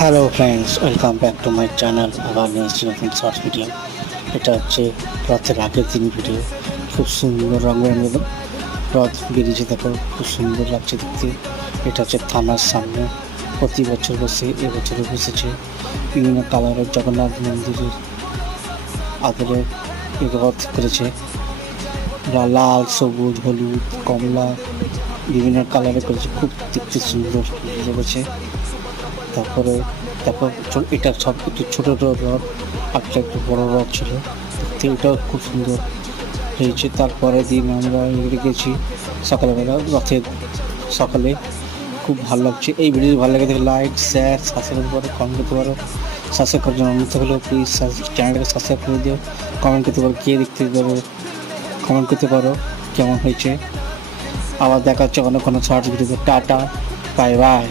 Hello friends, welcome back to my channel. আবার নিয়ে এসেছি নতুন শর্টস ভিডিও। এটা হচ্ছে রথের আগের দিন ভিডিও। খুব সুন্দর রঙ বেরঙের রথ বেরিয়েছে, দেখো খুব সুন্দর লাগছে দেখতে। এটা হচ্ছে থানার সামনে, প্রতি বছর বসে, এবছরও বসেছে। বিভিন্ন কালারের জগন্নাথ মন্দিরের আদলে রথ করেছে, লাল, সবুজ, হলুদ, কমলা, বিভিন্ন কালারে করেছে। খুব দেখতে সুন্দর লেগেছে। তারপরে তারপর এটা সব একটু ছোটো রথ, একটা একটু বড় রথ ছিল, দেখতে এটাও খুব সুন্দর হয়েছে। তারপরের দিন আমরা গেছি সকালবেলা রথের সকালে। খুব ভালো লাগছে। এই ভিডিও ভালো লাগে দেখে লাইক, শেয়ার, সাবস্ক্রাইব করে কমেন্ট করতে পারো। সাবস্ক্রাইব করার জন্য অনুরোধ হলেও প্লিজ চ্যানেলটাকে সাবস্ক্রাইব করে দিও। কমেন্ট করতে পারো, কে দেখতে পারো, কমেন্ট করতে পারো কেমন হয়েছে। আবার দেখা হচ্ছে অন্য কোনো শর্টস ভিডিওতে। Tata, bye bye.